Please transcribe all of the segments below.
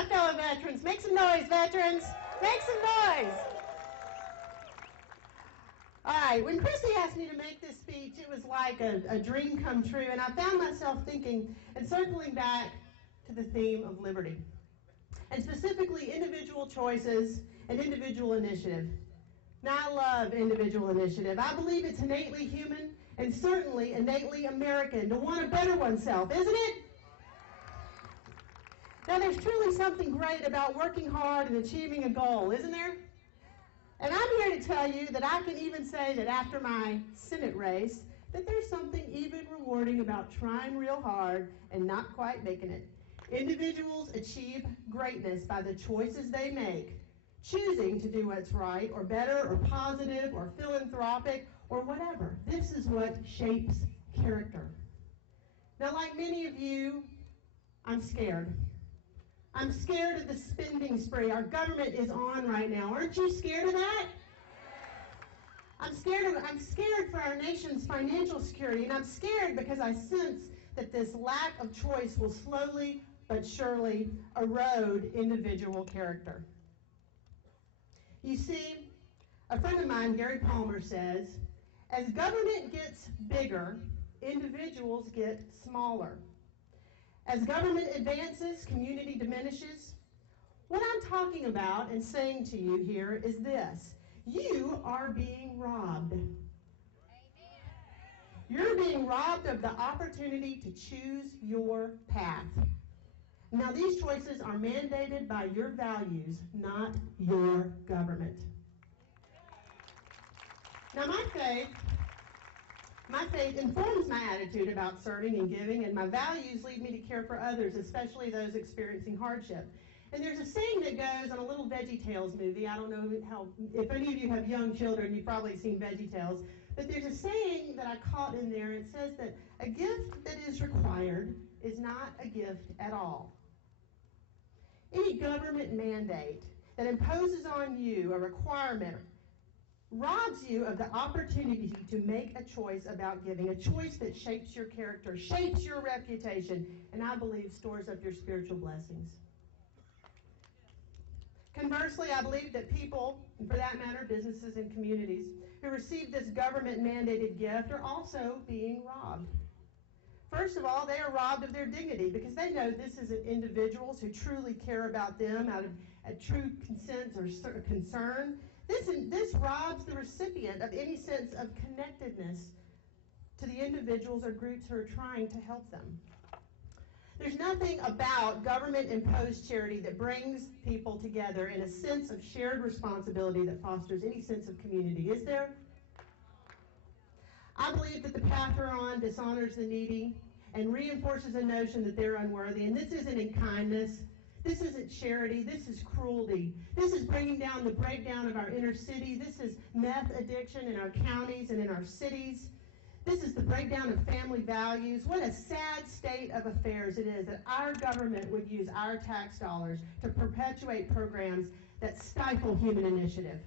my fellow veterans. Make some noise, veterans. Make some noise. All right, when Christy asked me to make this speech, it was like a dream come true, and I found myself thinking and circling back to the theme of liberty, and specifically individual choices and individual initiative. Now, I love individual initiative. I believe it's innately human and certainly innately American to want to better oneself, isn't it? Now, there's truly something great about working hard and achieving a goal, isn't there? And I'm here to tell you that I can even say that after my Senate race, that there's something even rewarding about trying real hard and not quite making it. Individuals achieve greatness by the choices they make, choosing to do what's right or better or positive or philanthropic or whatever. This is what shapes character. Now, like many of you, I'm scared. I'm scared of the spending spree our government is on right now. Aren't you scared of that? I'm scared for our nation's financial security, and I'm scared because I sense that this lack of choice will slowly but surely erode individual character. You see, a friend of mine, Gary Palmer, says, as government gets bigger, individuals get smaller. As government advances, community diminishes. What I'm talking about and saying to you here is this: you are being robbed. Amen. You're being robbed of the opportunity to choose your path. Now, these choices are mandated by your values, not your government. Now, my faith informs my attitude about serving and giving, and my values lead me to care for others, especially those experiencing hardship. And there's a saying that goes on a little VeggieTales movie. I don't know if any of you have young children, you've probably seen VeggieTales. But there's a saying that I caught in there. It says that a gift that is required is not a gift at all. Any government mandate that imposes on you a requirement robs you of the opportunity to make a choice about giving, a choice that shapes your character, shapes your reputation, and I believe stores up your spiritual blessings. Conversely, I believe that people, and for that matter, businesses and communities, who receive this government-mandated gift are also being robbed. First of all, they are robbed of their dignity because they know this isn't individuals who truly care about them out of a true consent or concern. This robs the recipient of any sense of connectedness to the individuals or groups who are trying to help them. There's nothing about government-imposed charity that brings people together in a sense of shared responsibility that fosters any sense of community, is there? I believe that the path we're on dishonors the needy and reinforces a notion that they're unworthy, and this isn't in kindness. This isn't charity. This is cruelty. This is bringing down the breakdown of our inner city. This is meth addiction in our counties and in our cities. This is the breakdown of family values. What a sad state of affairs it is that our government would use our tax dollars to perpetuate programs that stifle human initiative,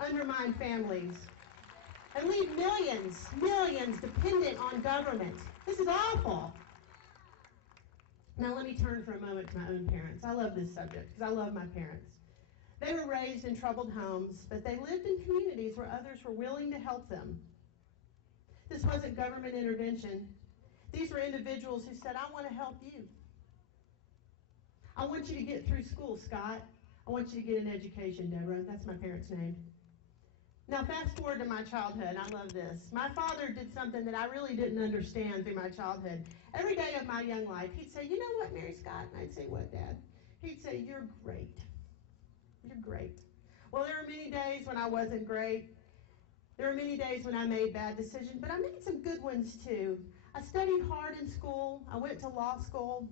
undermine families, and leave millions dependent on government. This is awful. Now let me turn for a moment to my own parents. I love this subject because I love my parents. They were raised in troubled homes, but they lived in communities where others were willing to help them. This wasn't government intervention. These were individuals who said, I want to help you. I want you to get through school, Scott. I want you to get an education, Deborah. That's my parents' name. Now, fast forward to my childhood. I love this. My father did something that I really didn't understand through my childhood. Every day of my young life, he'd say, you know what, Mary Scott? And I'd say, what, Dad? He'd say, you're great. You're great. Well, there were many days when I wasn't great. There were many days when I made bad decisions, but I made some good ones too. I studied hard in school. I went to law school.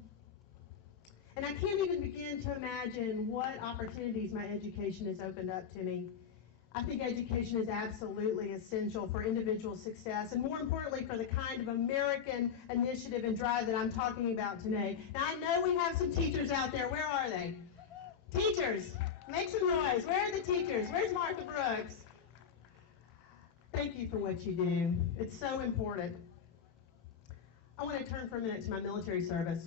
And I can't even begin to imagine what opportunities my education has opened up to me. I think education is absolutely essential for individual success and, more importantly, for the kind of American initiative and drive that I'm talking about today. Now, I know we have some teachers out there. Where are they? Teachers, make some noise. Where are the teachers? Where's Martha Brooks? Thank you for what you do. It's so important. I want to turn for a minute to my military service.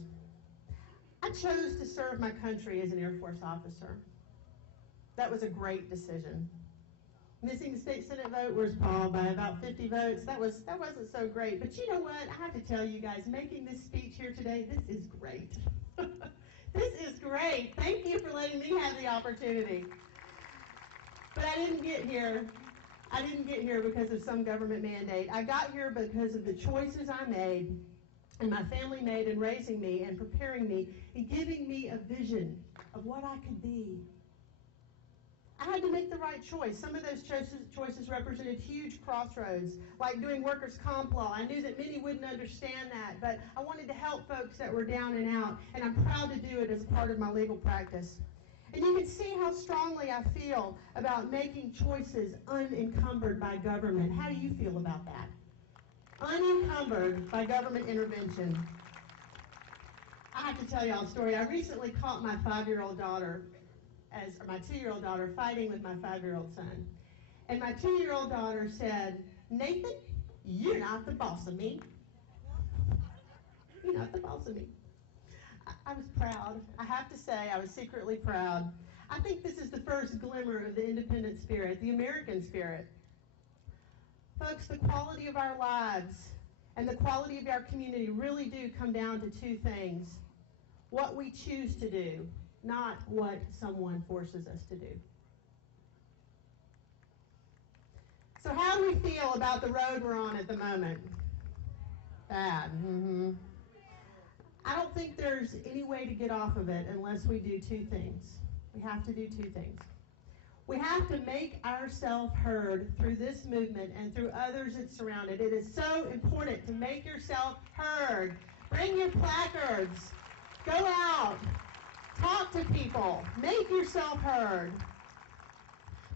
I chose to serve my country as an Air Force officer. That was a great decision. Missing the state Senate vote, where's Paul, by about 50 votes, that wasn't so great. But you know what? I have to tell you guys, making this speech here today, this is great. This is great. Thank you for letting me have the opportunity. But I didn't get here because of some government mandate. I got here because of the choices I made and my family made in raising me and preparing me and giving me a vision of what I could be. I had to make the right choice. Some of those choices represented huge crossroads, like doing workers' comp law. I knew that many wouldn't understand that, but I wanted to help folks that were down and out, and I'm proud to do it as a part of my legal practice. And you can see how strongly I feel about making choices unencumbered by government. How do you feel about that? Unencumbered by government intervention. I have to tell y'all a story. I recently caught my 5-year-old daughter, or my 2-year-old daughter, fighting with my 5-year-old son. And my 2-year-old daughter said, "Nathan, you're not the boss of me. You're not the boss of me." I was proud. I have to say, I was secretly proud. I think this is the first glimmer of the independent spirit, the American spirit. Folks, the quality of our lives and the quality of our community really do come down to two things: what we choose to do, not what someone forces us to do. So how do we feel about the road we're on at the moment? Bad. I don't think there's any way to get off of it unless we do two things. We have to do two things. We have to make ourselves heard through this movement and through others that surround it. It is so important to make yourself heard. Bring your placards. Go out. Talk to people. Make yourself heard.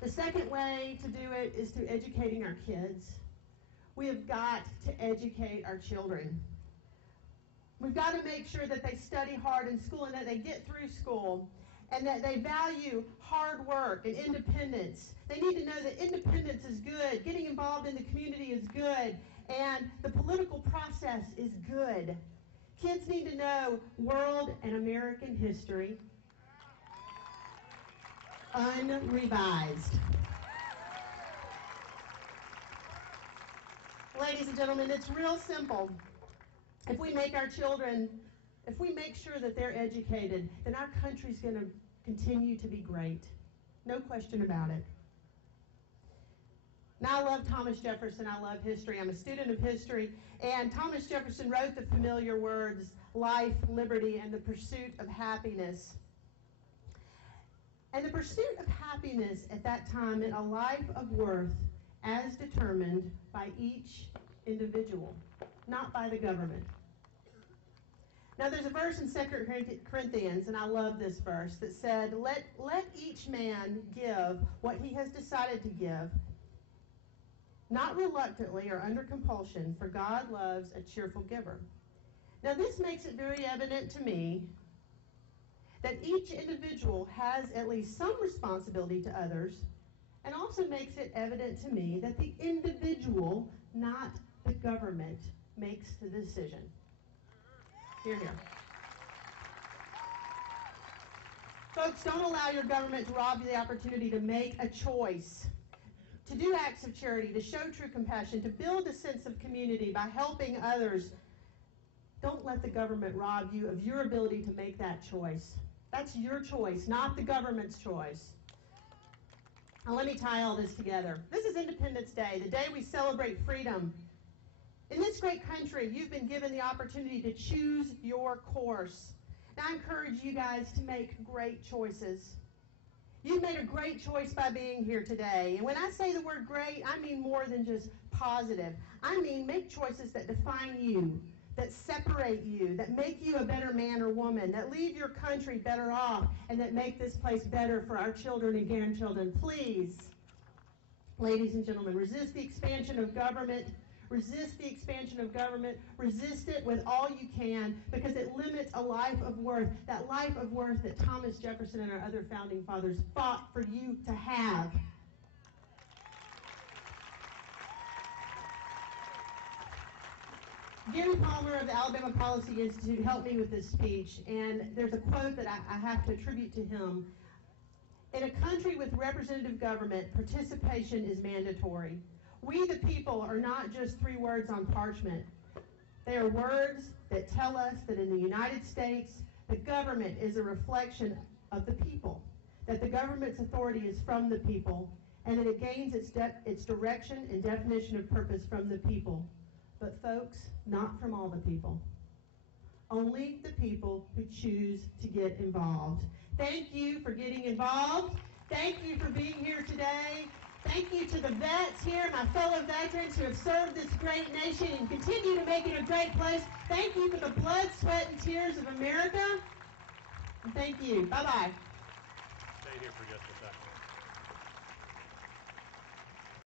The second way to do it is through educating our kids. We have got to educate our children. We've got to make sure that they study hard in school and that they get through school and that they value hard work and independence. They need to know that independence is good, getting involved in the community is good, and the political process is good. Kids need to know world and American history, unrevised. Ladies and gentlemen, it's real simple. If we make sure that they're educated, then our country's going to continue to be great. No question about it. Now, I love Thomas Jefferson. I love history. I'm a student of history. And Thomas Jefferson wrote the familiar words, life, liberty, and the pursuit of happiness. And the pursuit of happiness at that time meant a life of worth as determined by each individual, not by the government. Now, there's a verse in 2 Corinthians, and I love this verse, that said, let each man give what he has decided to give, not reluctantly or under compulsion, for God loves a cheerful giver. Now, this makes it very evident to me that each individual has at least some responsibility to others, and also makes it evident to me that the individual, not the government, makes the decision. Hear, hear. Folks, don't allow your government to rob you the opportunity to make a choice, to do acts of charity, to show true compassion, to build a sense of community by helping others. Don't let the government rob you of your ability to make that choice. That's your choice, not the government's choice. Now let me tie all this together. This is Independence Day, the day we celebrate freedom. In this great country, you've been given the opportunity to choose your course. Now, I encourage you guys to make great choices. You've made a great choice by being here today. And when I say the word great, I mean more than just positive. I mean make choices that define you, that separate you, that make you a better man or woman, that leave your country better off, and that make this place better for our children and grandchildren. Please, ladies and gentlemen, resist the expansion of government. Resist the expansion of government. Resist it with all you can, because it limits a life of worth, that life of worth that Thomas Jefferson and our other founding fathers fought for you to have. Gary Palmer of the Alabama Policy Institute helped me with this speech, and there's a quote that I have to attribute to him. In a country with representative government, participation is mandatory. We the people are not just 3 words on parchment. They are words that tell us that in the United States, the government is a reflection of the people, that the government's authority is from the people, and that it gains its direction and definition of purpose from the people. But folks, not from all the people. Only the people who choose to get involved. Thank you for getting involved. Thank you for being here today. Thank you to the vets here, my fellow veterans who have served this great nation and continue to make it a great place. Thank you for the blood, sweat, and tears of America. And thank you. Bye-bye. Stay here for just a second.